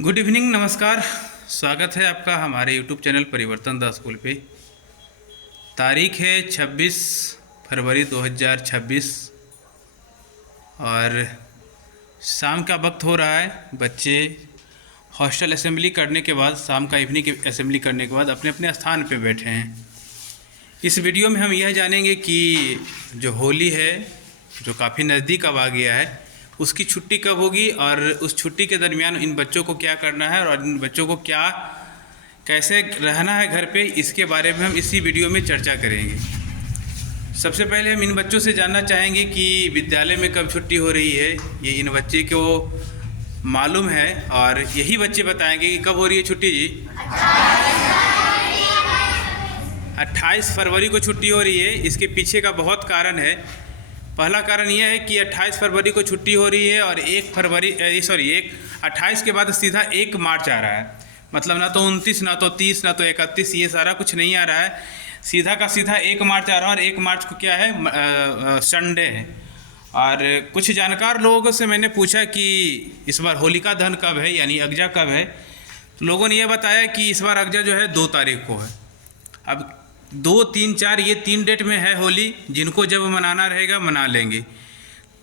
Good evening, नमस्कार। स्वागत है आपका हमारे यूट्यूब चैनल परिवर्तन द स्कूल पे। तारीख है 26 फरवरी 2026 और शाम का वक्त हो रहा है। बच्चे हॉस्टल असेंबली करने के बाद, शाम का इवनिंग असेंबली करने के बाद अपने अपने स्थान पे बैठे हैं। इस वीडियो में हम यह जानेंगे कि जो होली है, जो काफ़ी नज़दीक अब आ गया है, उसकी छुट्टी कब होगी और उस छुट्टी के दरमियान इन बच्चों को क्या करना है और इन बच्चों को कैसे रहना है घर पे, इसके बारे में हम इसी वीडियो में चर्चा करेंगे। सबसे पहले हम इन बच्चों से जानना चाहेंगे कि विद्यालय में कब छुट्टी हो रही है। ये इन बच्चे को मालूम है और यही बच्चे बताएंगे कि कब हो रही है छुट्टी। जी 28 फरवरी को छुट्टी हो रही है। इसके पीछे का बहुत कारण है। पहला कारण यह है कि 28 फरवरी को छुट्टी हो रही है और 28 के बाद सीधा 1 मार्च आ रहा है। मतलब ना तो 29, ना तो 30, ना तो 31, ये सारा कुछ नहीं आ रहा है। सीधा का सीधा 1 मार्च आ रहा है और 1 मार्च को क्या है, संडे है। और कुछ जानकार लोगों से मैंने पूछा कि इस बार होलिका दहन कब है, यानी अगजा कब है। तो लोगों ने यह बताया कि इस बार अगजा जो है 2 तारीख को है। अब 2, 3, 4 ये 3 डेट में है होली। जिनको जब मनाना रहेगा मना लेंगे।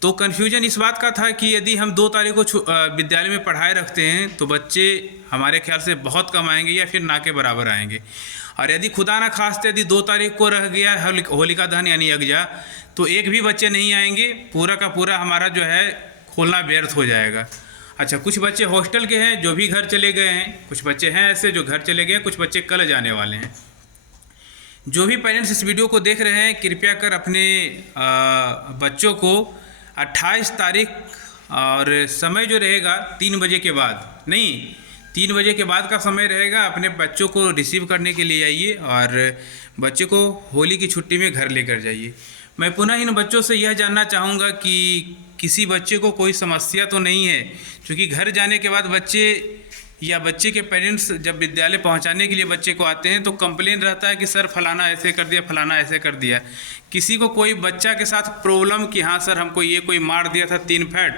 तो कन्फ्यूजन इस बात का था कि यदि हम 2 तारीख को विद्यालय में पढ़ाए रखते हैं तो बच्चे हमारे ख्याल से बहुत कम आएंगे या फिर ना के बराबर आएंगे। और यदि खुदा ना खास्ते यदि 2 तारीख को रह गया होलिका दहन यानी अगजा, तो एक भी बच्चे नहीं आएंगे। पूरा का पूरा हमारा जो है खोलना व्यर्थ हो जाएगा। अच्छा, कुछ बच्चे हॉस्टल के हैं जो भी घर चले गए हैं। कुछ बच्चे हैं ऐसे जो घर चले गए हैं। कुछ बच्चे कल जाने वाले हैं। जो भी पेरेंट्स इस वीडियो को देख रहे हैं, कृपया कर अपने बच्चों को 28 तारीख और समय जो रहेगा 3 बजे के बाद, नहीं 3 बजे के बाद का समय रहेगा, अपने बच्चों को रिसीव करने के लिए आइए और बच्चे को होली की छुट्टी में घर लेकर जाइए। मैं पुनः इन बच्चों से यह जानना चाहूँगा कि किसी बच्चे को कोई समस्या तो नहीं है, क्योंकि घर जाने के बाद बच्चे या बच्चे के पेरेंट्स जब विद्यालय पहुंचाने के लिए बच्चे को आते हैं तो कंप्लेन रहता है कि सर फलाना ऐसे कर दिया, फलाना ऐसे कर दिया। किसी को कोई बच्चा के साथ प्रॉब्लम कि हाँ सर हमको ये कोई मार दिया था 3 फैट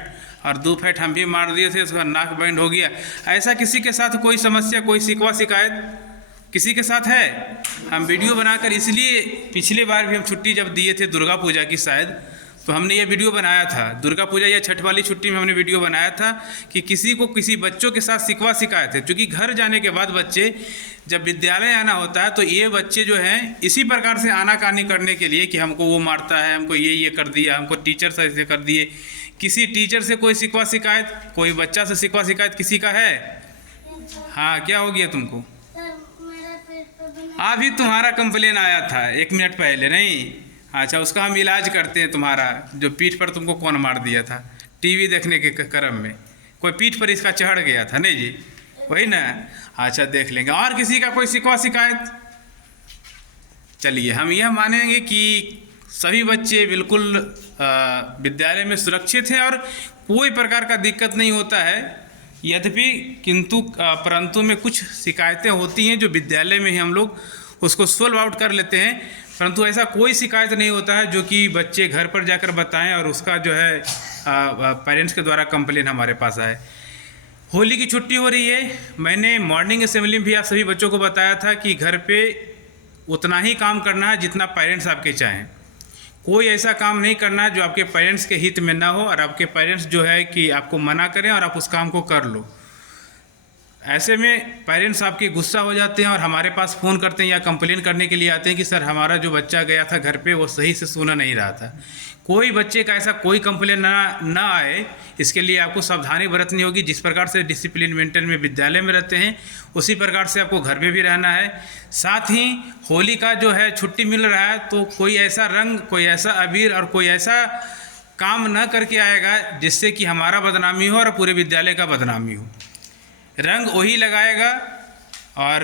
और 2 फैट हम भी मार दिए थे, उसका नाक बैंड हो गया, ऐसा किसी के साथ कोई समस्या, कोई शिकवा शिकायत किसी के साथ है? हम वीडियो बनाकर, इसलिए पिछली बार भी हम छुट्टी जब दिए थे दुर्गा पूजा की शायद, तो हमने ये वीडियो बनाया था। दुर्गा पूजा या छठ वाली छुट्टी में हमने वीडियो बनाया था कि किसी को किसी बच्चों के साथ शिकवा शिकायत है। क्योंकि घर जाने के बाद बच्चे जब विद्यालय आना होता है तो ये बच्चे जो हैं इसी प्रकार से आनाकानी करने के लिए कि हमको वो मारता है, हमको ये कर दिया, हमको टीचर से ऐसे कर दिए। किसी टीचर से कोई शिकवा शिकायत, कोई बच्चा से शिकवा शिकायत किसी का है? हाँ, क्या हो गया तुमको? अभी तुम्हारा कंप्लेन आया था 1 मिनट पहले, नहीं? अच्छा, उसका हम इलाज करते हैं। तुम्हारा जो पीठ पर तुमको कौन मार दिया था टीवी देखने के क्रम में, कोई पीठ पर इसका चढ़ गया था, नहीं जी? वही ना? अच्छा, देख लेंगे। और किसी का कोई शिकवा शिकायत? चलिए, हम यह मानेंगे कि सभी बच्चे बिल्कुल विद्यालय में सुरक्षित हैं और कोई प्रकार का दिक्कत नहीं होता है। यद्यपि किंतु परंतु में कुछ शिकायतें होती हैं जो विद्यालय में ही हम लोग उसको सोल्व आउट कर लेते हैं, परंतु ऐसा कोई शिकायत नहीं होता है जो कि बच्चे घर पर जाकर बताएं और उसका जो है पेरेंट्स के द्वारा कंप्लेन हमारे पास आए। होली की छुट्टी हो रही है। मैंने मॉर्निंग असेंबली में भी आप सभी बच्चों को बताया था कि घर पे उतना ही काम करना है जितना पेरेंट्स आपके चाहें। कोई ऐसा काम नहीं करना है जो आपके पेरेंट्स के हित में ना हो और आपके पेरेंट्स जो है कि आपको मना करें और आप उस काम को कर लो। ऐसे में पेरेंट्स आपके गुस्सा हो जाते हैं और हमारे पास फ़ोन करते हैं या कंप्लेन करने के लिए आते हैं कि सर हमारा जो बच्चा गया था घर पे वो सही से सुना नहीं रहा था। कोई बच्चे का ऐसा कोई कंप्लेन ना आए, इसके लिए आपको सावधानी बरतनी होगी। जिस प्रकार से डिसिप्लिन मेंटेन में विद्यालय में रहते हैं उसी प्रकार से आपको घर में भी रहना है। साथ ही होली का जो है छुट्टी मिल रहा है तो कोई ऐसा रंग, कोई ऐसा अबीर और कोई ऐसा काम न करके आएगा जिससे कि हमारा बदनामी हो और पूरे विद्यालय का बदनामी हो। रंग वही लगाएगा और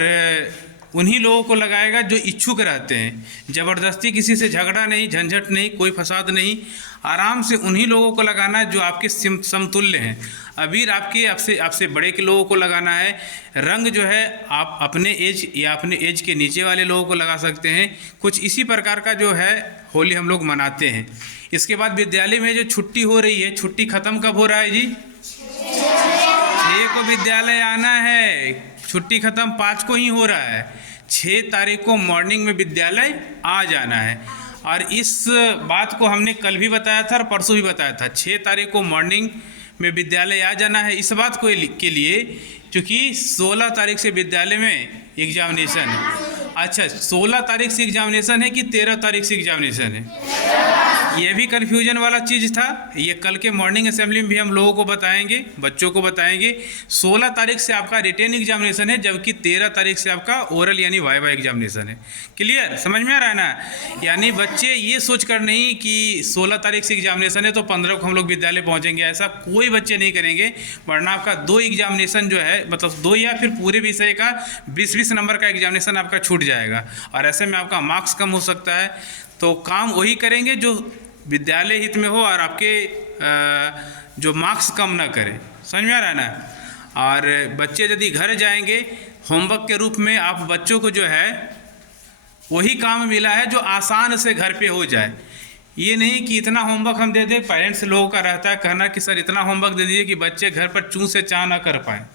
उन्हीं लोगों को लगाएगा जो इच्छुक रहते हैं। ज़बरदस्ती किसी से झगड़ा नहीं, झंझट नहीं, कोई फसाद नहीं। आराम से उन्हीं लोगों को लगाना है जो आपके समतुल्य हैं। अबीर आपसे बड़े के लोगों को लगाना है। रंग जो है आप अपने एज या अपने एज के नीचे वाले लोगों को लगा सकते हैं। कुछ इसी प्रकार का जो है होली हम लोग मनाते हैं। इसके बाद विद्यालय में जो छुट्टी हो रही है, छुट्टी ख़त्म कब हो रहा है जी? 6 को विद्यालय आना है, छुट्टी ख़त्म 5 को ही हो रहा है। 6 तारीख को मॉर्निंग में विद्यालय आ जाना है। और इस बात को हमने कल भी बताया था और परसों भी बताया था। 6 तारीख को मॉर्निंग में विद्यालय आ जाना है इस बात को के लिए क्योंकि 16 तारीख से विद्यालय में एग्जामिनेशन है। अच्छा, 16 तारीख से एग्जामिनेशन है कि 13 तारीख से एग्जामिनेशन है? ये भी कन्फ्यूजन वाला चीज़ था। ये कल के मॉर्निंग असेंबली में भी हम लोगों को बताएंगे, बच्चों को बताएंगे। 16 तारीख से आपका रिटेन एग्जामिनेशन है, जबकि 13 तारीख से आपका ओरल यानी वाइवा एग्जामिनेशन है। क्लियर, समझ में आ रहा है ना? यानी बच्चे ये सोच कर नहीं कि 16 तारीख से एग्जामिनेशन है तो 15 को हम लोग विद्यालय पहुँचेंगे, ऐसा कोई बच्चे नहीं करेंगे। वरना आपका 2 एग्जामिनेशन जो है, मतलब 2 या फिर पूरे विषय का 20-20 नंबर का एग्जामिनेशन आपका छूट जाएगा और ऐसे में आपका मार्क्स कम हो सकता है। तो काम वही करेंगे जो विद्यालय हित में हो और आपके जो मार्क्स कम ना करें। समझ में आ रहा है ना? और बच्चे यदि घर जाएंगे होमवर्क के रूप में, आप बच्चों को जो है वही काम मिला है जो आसान से घर पे हो जाए। ये नहीं कि इतना होमवर्क हम दे दें। पेरेंट्स लोगों का रहता है कहना कि सर इतना होमवर्क दे दीजिए कि बच्चे घर पर चूँ से चाँ ना कर पाएँ,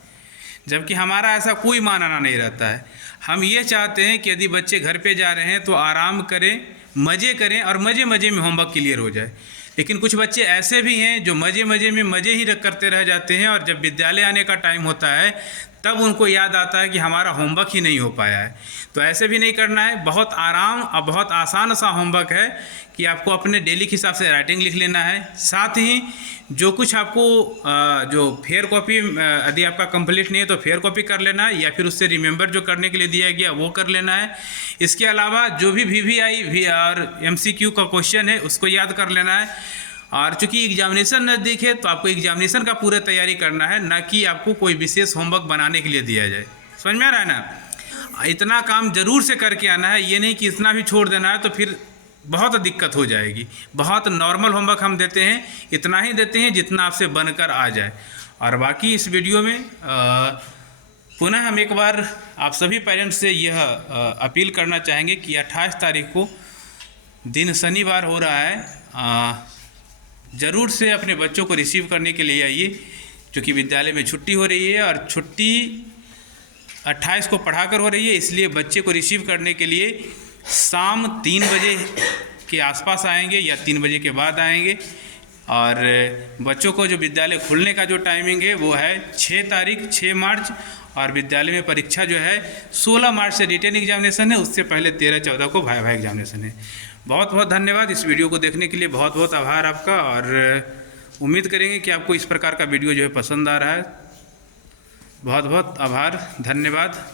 जबकि हमारा ऐसा कोई मानना नहीं रहता है। हम ये चाहते हैं कि यदि बच्चे घर पे जा रहे हैं तो आराम करें, मज़े करें और मज़े मज़े में होमवर्क क्लियर हो जाए। लेकिन कुछ बच्चे ऐसे भी हैं जो मज़े मज़े में मज़े ही करते रह जाते हैं और जब विद्यालय आने का टाइम होता है तब उनको याद आता है कि हमारा होमवर्क ही नहीं हो पाया है। तो ऐसे भी नहीं करना है। बहुत आराम और बहुत आसान सा होमवर्क है कि आपको अपने डेली के हिसाब से राइटिंग लिख लेना है। साथ ही जो कुछ आपको जो फेयर कॉपी यदि आपका कंप्लीट नहीं है तो फेयर कॉपी कर लेना है या फिर उससे रिमेंबर जो करने के लिए दिया गया वो कर लेना है। इसके अलावा जो भी VVI और MCQ का क्वेश्चन है उसको याद कर लेना है। और चूँकि एग्जामिनेशन नज़दीक है तो आपको एग्जामिनेशन का पूरा तैयारी करना है, ना कि आपको कोई विशेष होमवर्क बनाने के लिए दिया जाए। समझ में आ रहा है ना? इतना काम ज़रूर से करके आना है, ये नहीं कि इतना भी छोड़ देना है तो फिर बहुत दिक्कत हो जाएगी। बहुत नॉर्मल होमवर्क हम देते हैं, इतना ही देते हैं जितना आपसे बनकर आ जाए। और बाकी इस वीडियो में पुनः हम एक बार आप सभी पेरेंट्स से यह अपील करना चाहेंगे कि 28 तारीख को दिन शनिवार हो रहा है, ज़रूर से अपने बच्चों को रिसीव करने के लिए आइए, क्योंकि विद्यालय में छुट्टी हो रही है और छुट्टी 28 को पढ़ाकर हो रही है। इसलिए बच्चे को रिसीव करने के लिए शाम 3 बजे के आसपास आएंगे या 3 बजे के बाद आएंगे। और बच्चों को जो विद्यालय खुलने का जो टाइमिंग है वो है 6 मार्च और विद्यालय में परीक्षा जो है 16 मार्च से रिटेन एग्जामिनेशन है, उससे पहले 13-14 को वाइवा एग्जामिनेशन है। बहुत बहुत धन्यवाद इस वीडियो को देखने के लिए, बहुत बहुत आभार आपका। और उम्मीद करेंगे कि आपको इस प्रकार का वीडियो जो है पसंद आ रहा है। बहुत बहुत आभार, धन्यवाद।